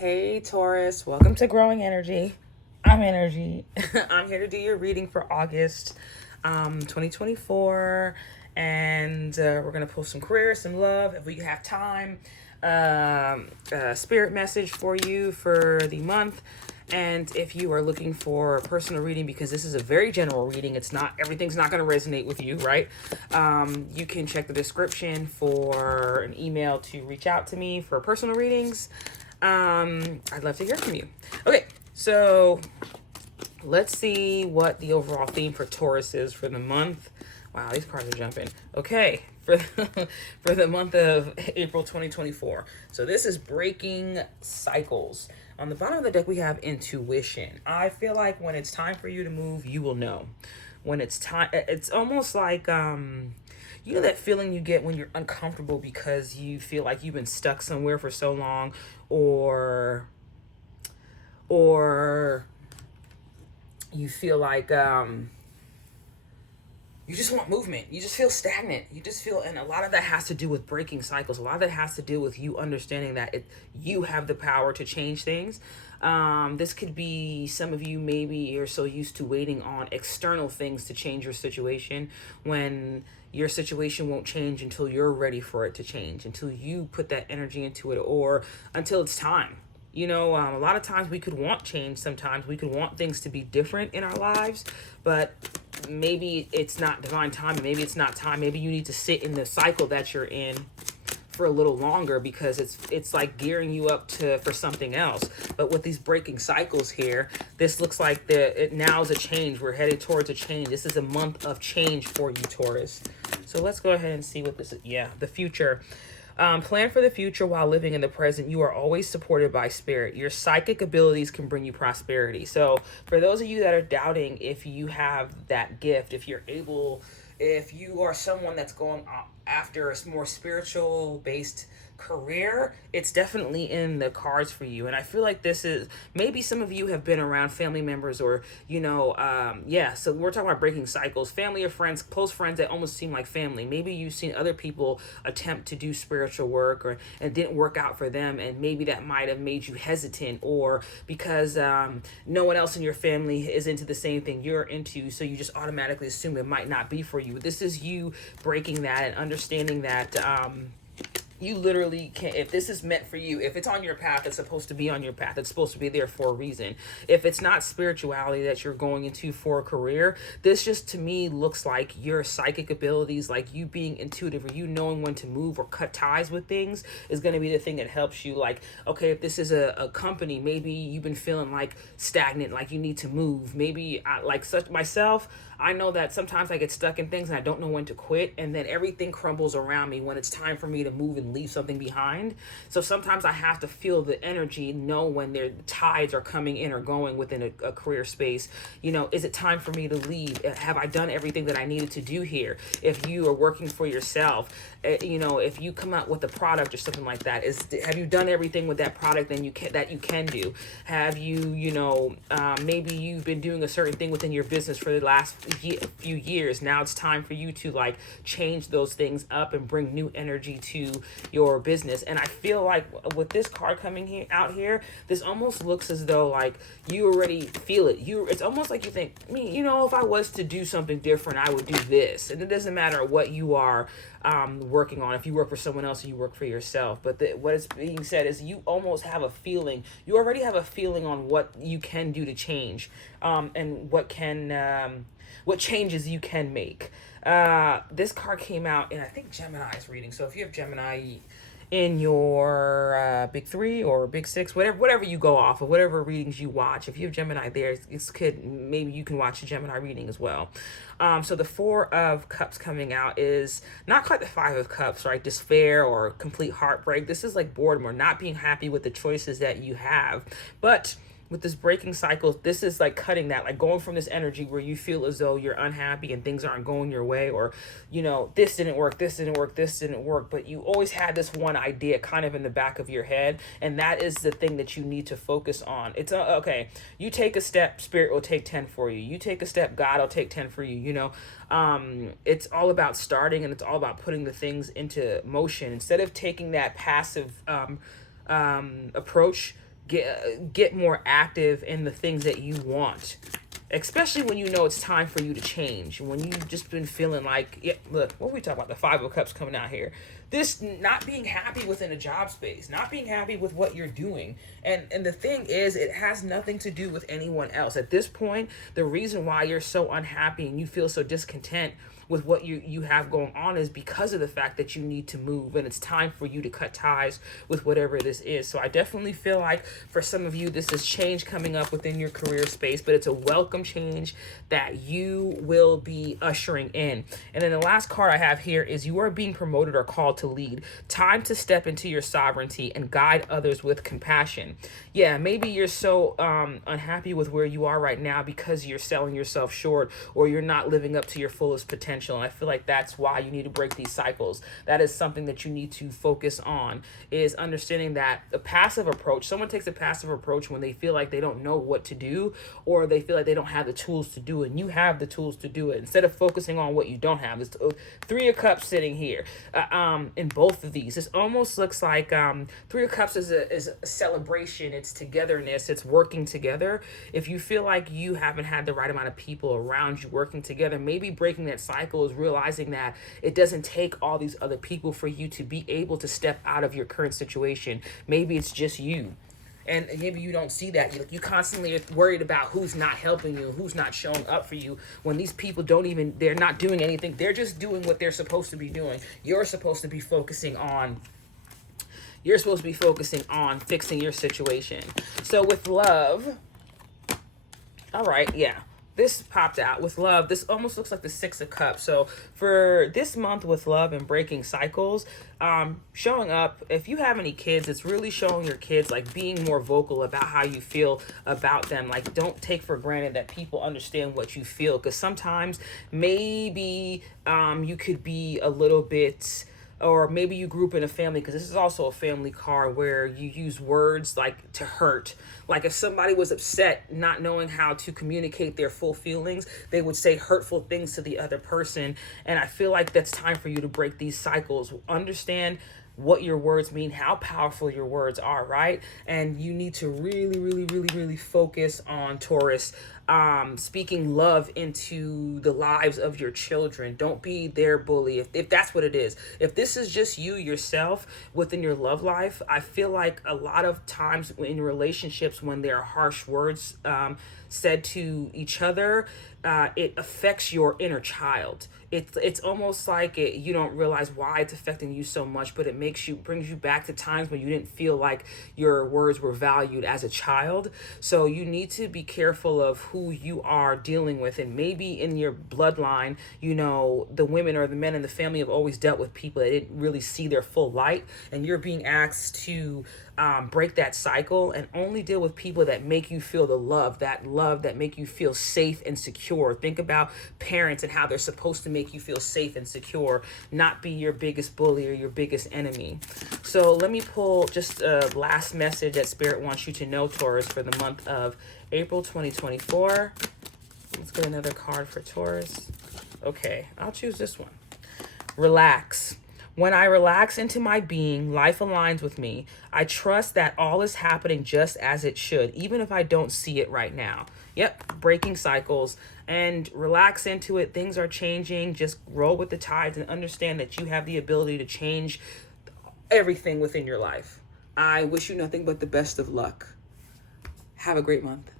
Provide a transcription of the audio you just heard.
Hey Taurus, welcome to Growing Energy. I'm Energy. I'm here to do your reading for August 2024. And we're going to pull some career, some love, if we have time. Spirit message for you for the month. And if you are looking for a personal reading, because this is a very general reading, it's not, everything's not going to resonate with you, right? You can check the description for an email to reach out to me for personal readings. I'd love to hear from you. Okay, so let's see what the overall theme for Taurus is for the month. Wow, these cards are jumping. Okay, for the month of April 2024. So this is breaking cycles. On the bottom of the deck, we have intuition. I feel like when it's time for you to move, you will know. When it's time, it's almost like you know that feeling you get when you're uncomfortable because you feel like you've been stuck somewhere for so long, or you feel like you just want movement. You just feel stagnant. You just feel, and a lot of that has to do with breaking cycles. A lot of that has to do with you understanding that you have the power to change things. This could be some of you, maybe you're so used to waiting on external things to change your situation, when your situation won't change until you're ready for it to change, until you put that energy into it, or until it's time. You know, a lot of times we could want change. Sometimes we could want things to be different in our lives, but maybe it's not divine time. Maybe it's not time. Maybe you need to sit in the cycle that you're in for a little longer, because it's like gearing you up for something else. But with these breaking cycles here, this looks like now is a change. We're headed towards a change. This is a month of change for you, Taurus. So let's go ahead and see what this is. Yeah, the future. Plan for the future while living in the present. You are always supported by spirit. Your psychic abilities can bring you prosperity. So for those of you that are doubting if you have that gift, if you are someone that's going after a more spiritual based career, it's definitely in the cards for you. And I feel like this is, maybe some of you have been around family members, or so we're talking about breaking cycles, family or friends, close friends that almost seem like family. Maybe you've seen other people attempt to do spiritual work, and it didn't work out for them, and maybe that might have made you hesitant, or because no one else in your family is into the same thing you're into, so you just automatically assume it might not be for you. This is you breaking that and understanding that you literally can. If this is meant for you, if it's on your path, it's supposed to be on your path. It's supposed to be there for a reason. If it's not spirituality that you're going into for a career, this just to me looks like your psychic abilities, like you being intuitive, or you knowing when to move or cut ties with things, is going to be the thing that helps you. Like, okay, if this is a company, maybe you've been feeling like stagnant, like you need to move. Maybe myself, I know that sometimes I get stuck in things and I don't know when to quit, and then everything crumbles around me when it's time for me to move and leave something behind. So sometimes I have to feel the energy, know when the tides are coming in or going within a career space. You know, is it time for me to leave? Have I done everything that I needed to do here? If you are working for yourself, if you come out with a product or something like that, have you done everything with that product that you can do? Have you, maybe you've been doing a certain thing within your business for the last few years. Now it's time for you to like change those things up and bring new energy to your business. And I feel like with this card coming out here, this almost looks as though like you already feel it. It's almost like you think, if I was to do something different, I would do this. And it doesn't matter what you are working on, if you work for someone else or you work for yourself. But what is being said is you almost have a feeling. You already have a feeling on what you can do to change, and what changes you can make. This card came out in, I think, Gemini's reading. So if you have Gemini in your big three or big six, whatever you go off of, whatever readings you watch, if you have Gemini there, maybe you can watch a Gemini reading as well. So the Four of Cups coming out is not quite the Five of Cups, right? Despair or complete heartbreak. This is like boredom or not being happy with the choices that you have. But with this breaking cycle, this is like cutting that, like going from this energy where you feel as though you're unhappy and things aren't going your way, or, this didn't work, but you always had this one idea kind of in the back of your head. And that is the thing that you need to focus on. It's okay. You take a step, spirit will take 10 for you. You take a step, God will take 10 for you. It's all about starting, and it's all about putting the things into motion instead of taking that passive approach. get more active in the things that you want, especially when you know it's time for you to change. When you've just been feeling like, yeah, look, what we talk about, the Five of Cups coming out here. This not being happy within a job space, not being happy with what you're doing. And the thing is, it has nothing to do with anyone else. At this point, the reason why you're so unhappy and you feel so discontent with what you have going on is because of the fact that you need to move, and it's time for you to cut ties with whatever this is. So I definitely feel like for some of you, this is change coming up within your career space, but it's a welcome change that you will be ushering in. And then the last card I have here is you are being promoted or called to lead. Time to step into your sovereignty and guide others with compassion. Yeah, maybe you're so unhappy with where you are right now because you're selling yourself short, or you're not living up to your fullest potential. And I feel like that's why you need to break these cycles. That is something that you need to focus on, is understanding that a passive approach, someone takes a passive approach when they feel like they don't know what to do, or they feel like they don't have the tools to do it. And you have the tools to do it. Instead of focusing on what you don't have, there's Three of Cups sitting here in both of these. This almost looks like Three of Cups is a celebration. It's togetherness. It's working together. If you feel like you haven't had the right amount of people around you working together, maybe breaking that cycle is realizing that it doesn't take all these other people for you to be able to step out of your current situation. Maybe it's just you. And maybe you don't see that. You constantly are worried about who's not helping you, who's not showing up for you, when these people they're not doing anything. They're just doing what they're supposed to be doing. You're supposed to be focusing on fixing your situation. So with love, all right, yeah. This popped out with love. This almost looks like the Six of Cups. So for this month with love and breaking cycles, showing up, if you have any kids, it's really showing your kids, like, being more vocal about how you feel about them. Like, don't take for granted that people understand what you feel, because sometimes maybe you could be a little bit, or maybe you grew up in a family, because this is also a family card where you use words like to hurt. Like if somebody was upset, not knowing how to communicate their full feelings, they would say hurtful things to the other person. And I feel like that's time for you to break these cycles. Understand what your words mean, how powerful your words are, right? And you need to really focus on, Taurus, speaking love into the lives of your children. Don't be their bully, if that's what it is. If this is just you yourself within your love life, I feel like a lot of times in relationships, when there are harsh words said to each other, it affects your inner child. It's almost like you don't realize why it's affecting you so much, but it brings you back to times when you didn't feel like your words were valued as a child. So you need to be careful of who you are dealing with. And maybe in your bloodline, the women or the men in the family have always dealt with people that didn't really see their full light, and you're being asked to break that cycle and only deal with people that make you feel the love that make you feel safe and secure. Think about parents and how they're supposed to make you feel safe and secure, not be your biggest bully or your biggest enemy. So let me pull just a last message that Spirit wants you to know, Taurus, for the month of April 2024. Let's get another card for Taurus. Okay, I'll choose this one. Relax. When I relax into my being, life aligns with me. I trust that all is happening just as it should, even if I don't see it right now. Yep, breaking cycles, and relax into it. Things are changing. Just roll with the tides and understand that you have the ability to change everything within your life. I wish you nothing but the best of luck. Have a great month.